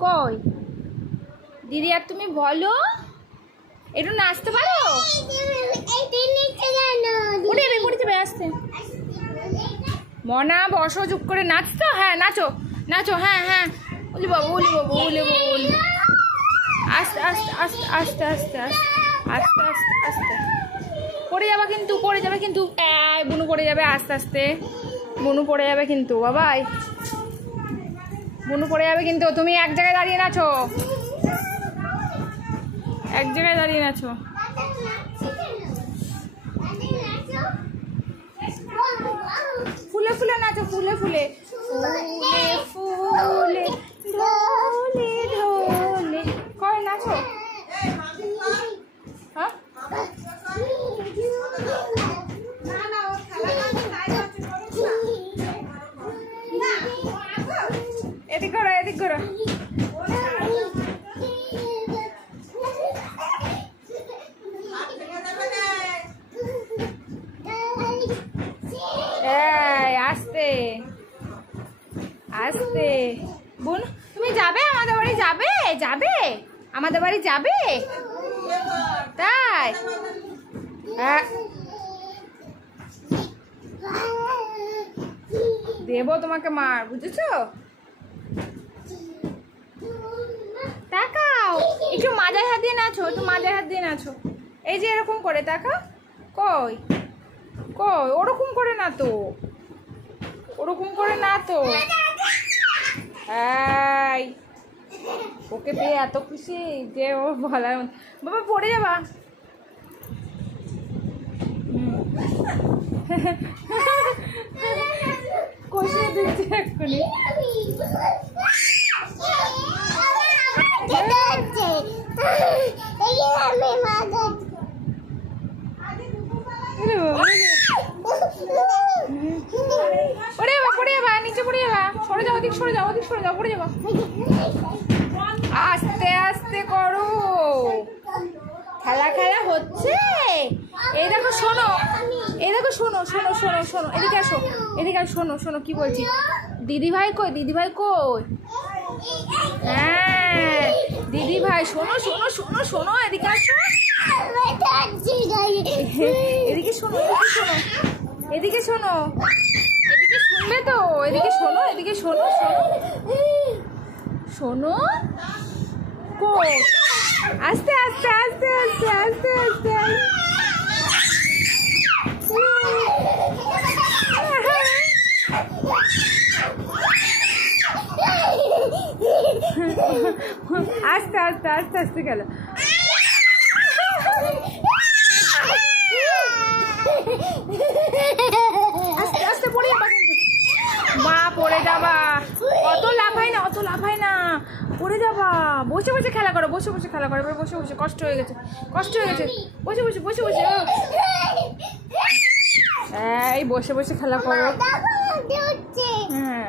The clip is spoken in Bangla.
কই দিদি আর তুমি বলো একটু নাচতে পারো আসতে মনা বসো চুপ করে নাচতো হ্যাঁ নাচো নাচো হ্যাঁ হ্যাঁ বলি বাবু বলি বাবু বলি বলি আস্তে আস্তে আস্তে আস্তে আস্তে আস্তে আস্তে আস্তে পড়ে যাবে কিন্তু বুনু পড়ে যাবে আস্তে আস্তে বুনু পড়ে যাবে কিন্তু বাবাই বুনু পড়ে যাবে কিন্তু তুমি এক জায়গায় দাঁড়িয়ে নাচো এক জায়গায় দাঁড়িয়ে নাচো ফুলে ফুলে নাচো ফুলে ফুলে ফুলে ফুলে ঢোলে ঢোলে কয় নাচো হ্যাঁ এদিক করো এদিক করো আস্তে আস্তে বোন তুমি যাবে আমাদের বাড়ি যাবে যাবে আমাদের বাড়ি যাবে তাই দেবো তোমাকে মার বুঝেছো তাকাও একটু মাজার হাত দিয়ে নাচো একটু মাজার হাত দিয়ে নাচো এই যে এরকম করে তাকাও কই কই ওরকম করে না তো ওরকম করে না তো এই ওকে পেয়ে এত খুশি যে ও বলার বাবা পড়ে যাবা কষিয়ে দিচ্ছি এক্ষুনি আস্তে আস্তে করো খেলা খেলা হচ্ছে এই দেখো শোনো এই দেখো শোনো শোনো শোনো শোনো এদিকে আসো শোনো শোনো কি বলছি দিদিভাই কই হ্যাঁ দিদিভাই শোনো শোনো শোনো শোনো এদিকে আসো এদিকে শোনো এদিকে শোনো এদিকে শুনবে তো এদিকে শোনো শোনো শোনো কই আস্তে আস্তে আস্তে আস্তে আস্তে আস্তে আস্তে আস্তে আস্তে আস্তে গেল আস্তে আস্তে পড়ে যাবা কিন্তু মা পড়ে যাবা অত লাফাই না পড়ে যাবা বসে বসে খেলা করো বসে বসে কষ্ট হয়ে গেছে বসে এই বসে বসে খেলা করো হ্যাঁ